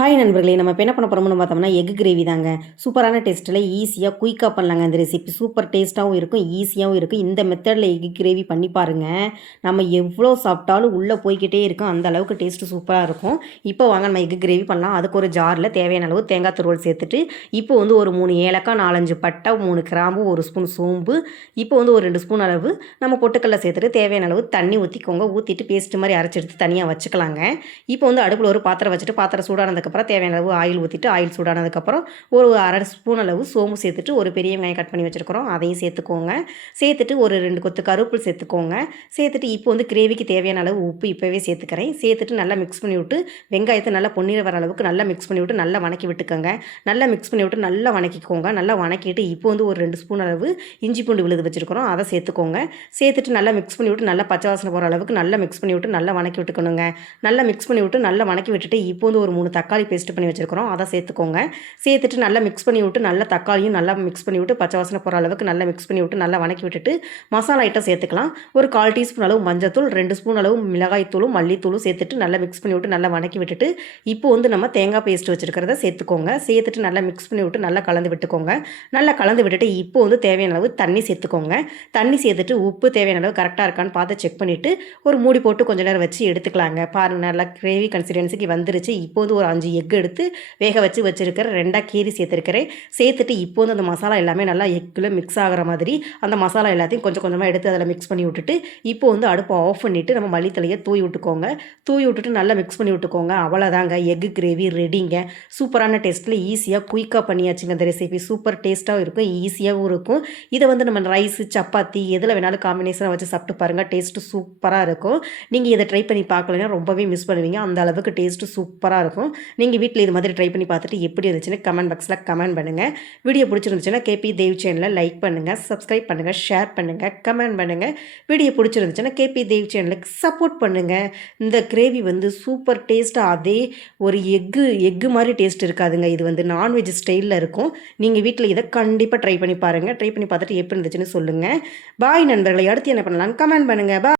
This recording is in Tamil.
ஹாய் நண்பர்களே! நம்ம இப்போ என்ன பண்ண போறோம்னு பார்த்தோம்னா, எக் கிரேவி தாங்க. சூப்பரான டேஸ்ட்டில ஈஸியா குயிக்கா பண்ணலாங்க இந்த ரெசிபி. சூப்பர் டேஸ்ட்டாவும் இருக்கும், ஈஸியாவும் இருக்கும். இந்த மெத்தடில எக் கிரேவி பண்ணி பாருங்க. நம்ம எவ்வளோ சாப்பிட்டாலும் உள்ளே போய்க்கிட்டே இருக்கும். அந்த அளவுக்கு டேஸ்ட்டு சூப்பரா இருக்கும். இப்போ வாங்க நம்ம எக் கிரேவி பண்ணலாம். அதுக்கு ஒரு ஜாரில் தேவையான அளவு தேங்காய் துருவல் சேர்த்துட்டு, இப்போ வந்து ஒரு 3 ஏலக்காய், 4, 5 பட்டை, 3 கிராம்பு, 1 ஸ்பூன் சோம்பு, இப்போ வந்து ஒரு 2 ஸ்பூன் அளவு நம்ம பொட்டுக்கடல சேர்த்துட்டு தேவையான அளவு தண்ணி ஊற்றிக்கோங்க. ஊற்றிட்டு பேஸ்ட்டு மாதிரி அரைச்சி எடுத்து தனியாக வச்சுக்கலாங்க. இப்போ வந்து அடுப்பில் ஒரு பாத்திரம் வச்சுட்டு பாத்திரம் சூடானதுக்கப்புறம் தேவையான அளவு ஆயில் ஊற்றிட்டு ஆயில் சூடானதுக்கப்புறம் ஒரு அரை ஸ்பூன் அளவு சோம்பு சேர்த்துட்டு ஒரு பெரிய வெங்காயம் கட் பண்ணி வச்சுருக்கிறோம் அதையும் சேர்த்துக்கோங்க. சேர்த்துட்டு ஒரு 2 கொத்து கருவேப்பிலை சேர்த்துக்கோங்க. சேர்த்துட்டு இப்போ வந்து கிரேவிக்கு தேவையான அளவு உப்பு இப்போவே சேர்த்துக்கிறேன். சேர்த்துட்டு நல்லா மிக்ஸ் பண்ணி விட்டு வெங்காயத்தை நல்லா பொன்னிற வர அளவுக்கு நல்லா மிக்ஸ் பண்ணி விட்டு நல்லா வணக்கி விட்டுக்கோங்க. நல்லா மிக்ஸ் பண்ணி விட்டு நல்லா வணக்கிக்கோங்க. நல்லா வணக்கிட்டு இப்போ வந்து ஒரு 2 ஸ்பூன் அளவு இஞ்சி பூண்டு விழுது வச்சுருக்கிறோம் அதை சேர்த்துக்கோங்க. சேர்த்துட்டு நல்லா மிக்ஸ் பண்ணி விட்டு நல்லா பச்சை வாசனை போகிற அளவுக்கு நல்லா மிக்ஸ் பண்ணி விட்டு நல்லா வணக்கி விட்டுக்கணுங்க. நல்லா மிக்ஸ் பண்ணி விட்டு நல்லா வணக்கி விட்டுட்டு இப்போ வந்து ஒரு 3 தக்காளி பேஸ்ட் பண்ணி வச்சுருக்கிறோம் அதை சேர்த்துக்கோங்க. சேர்த்துட்டு நல்லா மிக்ஸ் பண்ணி விட்டு நல்லா தக்காளியும் நல்லா மிக்ஸ் பண்ணி விட்டு பச்சை வாசனை போகிற அளவுக்கு நல்லா மிக்ஸ் பண்ணி விட்டு நல்லா வணக்கி விட்டுட்டு மசாலா ஐட்டம் சேர்த்துக்கலாம். ஒரு 1/4 டீஸ்பூன் அளவு மஞ்சத்தூள், 2 ஸ்பூன் அளவு மிளகாய்த்தூளும் மல்லித்தூளும் சேர்த்துட்டு நல்லா மிக்ஸ் பண்ணி விட்டு நல்லா வணக்கி விட்டுட்டு இப்போ வந்து நம்ம தேங்காய் பேஸ்ட் வச்சுருக்கிறத சேர்த்துக்கோங்க. சேர்த்துட்டு நல்லா மிக்ஸ் பண்ணி விட்டு நல்லா கலந்து விட்டுக்கோங்க. நல்லா கலந்து விட்டுட்டு இப்போ வந்து தேவையான அளவு தண்ணி சேர்த்துக்கோங்க. தண்ணி சேர்த்துட்டு உப்பு தேவையான அளவு கரெக்டாக இருக்கான்னு பார்த்து செக் பண்ணிவிட்டு ஒரு மூடி போட்டு கொஞ்ச நேரம் வச்சு எடுத்துக்கலாங்க. பாருங்கள் நல்லா கிரேவி கன்சிஸ்டன்சிக்கு வந்துருச்சு. இப்போ வந்து ஒரு 5 எக் எடுத்து வேக வச்சு வச்சுருக்கிற 2 கீரி சேர்த்துருக்கிறேன். சேர்த்துட்டு இப்போ வந்து அந்த மசாலா எல்லாமே நல்லா எக்கில் மிக்ஸ் ஆகிற மாதிரி அந்த மசாலா எல்லாத்தையும் கொஞ்சம் கொஞ்சமாக எடுத்து அதில் மிக்ஸ் பண்ணி விட்டுட்டு இப்போ வந்து அடுப்பை ஆஃப் பண்ணிவிட்டு நம்ம மல்லித்தலையை தூவி விட்டுக்கோங்க. தூவி விட்டுட்டு நல்லா மிக்ஸ் பண்ணி விட்டுக்கோங்க. அவ்வளோதாங்க, எக் கிரேவி ரெடிங்க. சூப்பரான டேஸ்ட்டில் ஈஸியாக குயிக்காக பண்ணியாச்சுங்க. இந்த ரெசிபி சூப்பர் டேஸ்ட்டாகவும் இருக்கும், ஈஸியாகவும் இருக்கும். இதை வந்து நம்ம ரைஸு சப்பாத்தி எதில் வேணாலும் காம்பினேஷனாக வச்சு சாப்பிட்டு பாருங்கள், டேஸ்ட்டு சூப்பராக இருக்கும். நீங்கள் இதை ட்ரை பண்ணி பார்க்கலன்னா ரொம்பவே மிஸ் பண்ணுவீங்க. அந்த அளவுக்கு டேஸ்ட்டு சூப்பராக இருக்கும். நீங்கள் வீட்டில் இது மாதிரி ட்ரை பண்ணி பார்த்துட்டு எப்படி இருந்துச்சுன்னு கமெண்ட் பாக்ஸில் கமெண்ட் பண்ணுங்கள். வீடியோ பிடிச்சிருந்துச்சுன்னா கேபி தேவ் சேனலை லைக் பண்ணுங்கள், சப்ஸ்கிரைப் பண்ணுங்கள், ஷேர் பண்ணுங்கள், கமெண்ட் பண்ணுங்கள். வீடியோ பிடிச்சிருந்துச்சுன்னா கேபி தேவ் சேனலுக்கு சப்போர்ட் பண்ணுங்கள். இந்த கிரேவி வந்து சூப்பர் டேஸ்ட்டாக அதே ஒரு எக்கு மாதிரி டேஸ்ட் இருக்காதுங்க. இது வந்து நான்வெஜ் ஸ்டைலில் இருக்கும். நீங்கள் வீட்டில் இதை கண்டிப்பாக ட்ரை பண்ணி பாருங்கள். ட்ரை பண்ணி பார்த்துட்டு எப்படி இருந்துச்சுன்னு சொல்லுங்கள். பாய் நண்பர்களை, அடுத்து என்ன பண்ணலான்னு கமெண்ட் பண்ணுங்கள். பாய்.